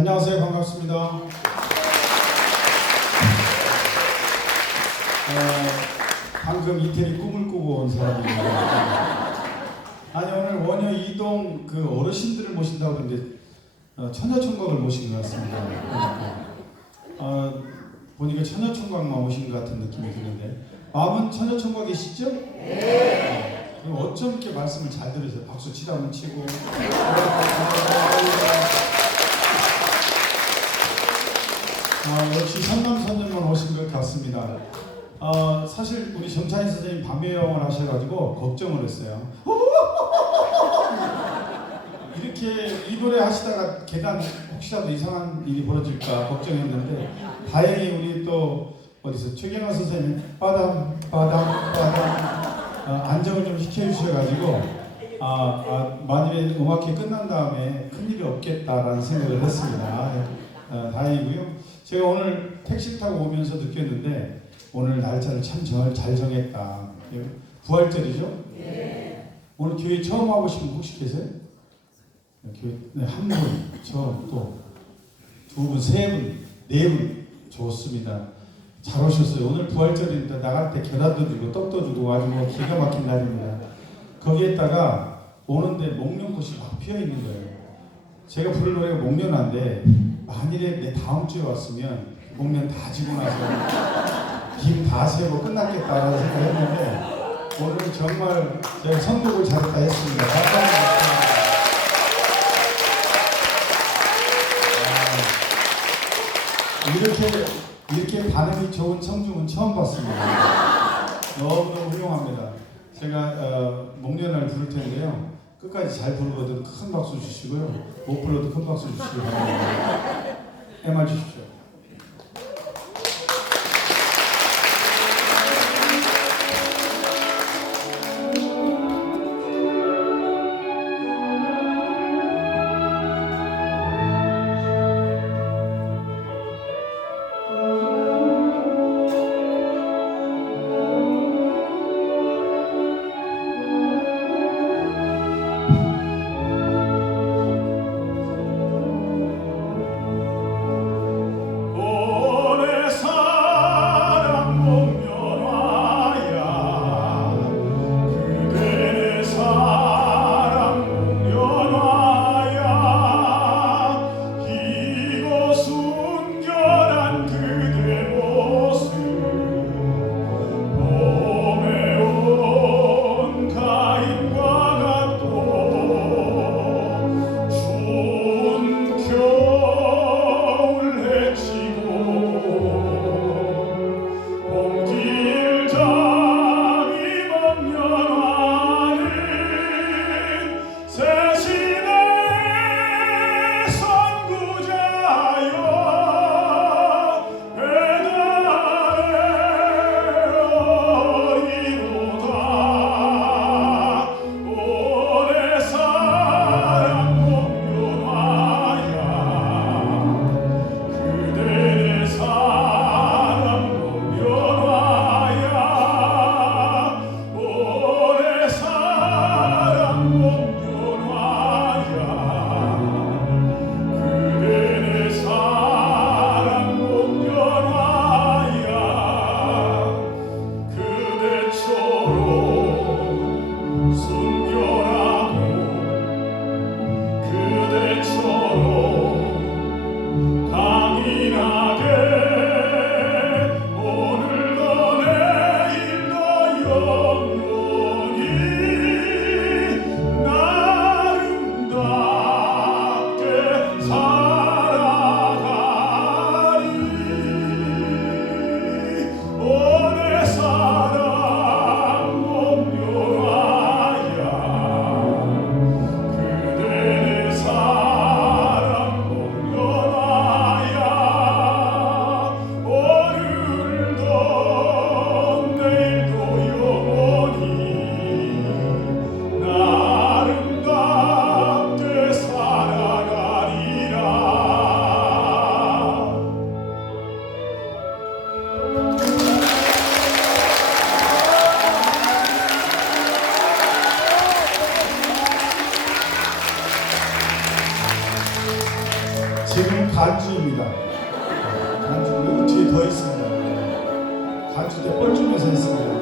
안녕하세요. 반갑습니다. 어, 방금 이태리 꿈을 꾸고 온 사람입니다. 아니 오늘 원효 이동 그 어르신들을 모신다고 그러는데 어, 처녀총각을 모신 것 같습니다. 어, 보니까 처녀총각만 오신 것 같은 느낌이 드는데 마음은 처녀총각이시죠? 네. 어쩜 이렇게 말씀을 잘 들으세요? 박수 치다 보면 치고 아, 역시 선남선녀만 오신 것 같습니다. 어, 사실 우리 정찬희 선생님 밤매영을 하셔가지고 걱정을 했어요. 이렇게 이 노래 하시다가 계단 혹시라도 이상한 일이 벌어질까 걱정했는데 다행히 우리 또 어디서 최경화 선생님 빠담 빠담 빠담 어, 안정을 좀 시켜주셔가지고 아, 아, 만일에 음악회 끝난 다음에 큰일이 없겠다라는 생각을 했습니다. 어, 다행이고요. 제가 오늘 택시 타고 오면서 느꼈는데 오늘 날짜를 참 정- 잘 정했다. 예, 부활절이죠? 오늘 교회 처음 와보신 분 혹시 계세요? 네, 교회 네, 한 분, 처음 또 두 분, 세 분, 네 분 좋습니다. 잘 오셨어요. 오늘 부활절입니다. 나갈 때 계란도 주고 떡도 주고 아주 뭐 기가 막힌 날입니다. 거기에다가 오는데 목련꽃이 막 피어 있는 거예요. 제가 부를 노래가 목련화인데 만일에 내 다음 주에 왔으면 목련 다 지고 나서 김 다 세고 끝났겠다라는 생각했는데 오늘 정말 제가 선곡을 잘했다 했습니다. 감사합니다. 아, 이렇게 이렇게 반응이 좋은 청중은 처음 봤습니다. 너무너무 훌륭합니다. 제가 어, 목련을 부를 텐데요. 끝까지 잘 부르거든 큰 박수 주시고요. 못 불러도 큰 박수 바랍니다. 해마 간주입니다. 간주 그리고 뒤에 더 있습니다. 간주 때 뻘쭘해서 했습니다.